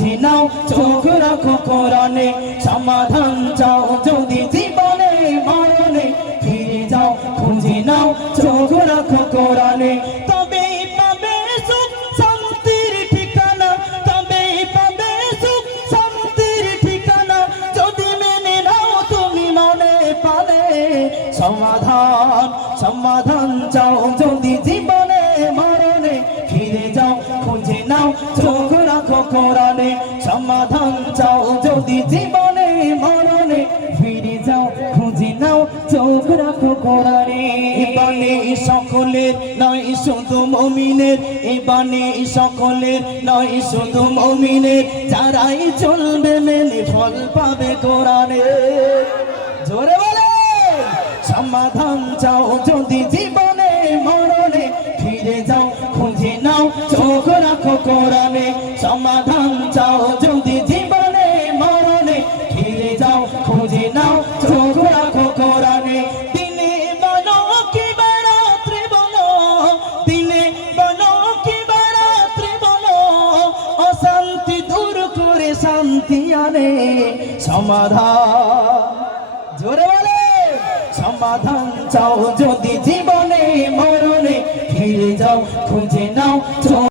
খুঁজে নাও চোখ রাখো কোরআনে সমাধান চাও যদি জীবনে মরণে ফিরে যাও খুঁজে নাও চোখ রাখো কোরআনে তবেই পাবে সুখ শান্তির ঠিকানা তবেই পাবে সুখ শান্তির ঠিকানা যদি মেনে নাও তুমি মনে পালে সমাধান সমাধান চাও যদি জীবনে মরণে ফিরে যাও খুঁজে নাও চোখ রাখো কোরআনে সমাধান চাও যদি জীবনে মরণে ফিরে যাও খুঁজে নাও চোখ রাখো কোরআনে বাণী সকলের নয় শুধু মুমিনের এই বাণী সকলের নয় শুধু মুমিনের যারাই চলবে মেনে ফল পাবে কোরআনে জোরে বলে সমাধান চাও যদি জীবনে মরণে ফিরে যাও খুঁজে নাও চোখ রাখো কোরআনে সমাধান চাও যদি জীবনে মরণে ফিরে যাও খুঁজে নাও চোখ রাখো কোরআনে দিনে বলো কি রাত্রি বলো দিনে বলো কি রাত্রি বলো অশান্তি দূর করে শান্তি আনে সমাধান জোরে বলে সমাধান চাও যদি জীবনে মরণে ফিরে যাও খুঁজে নাও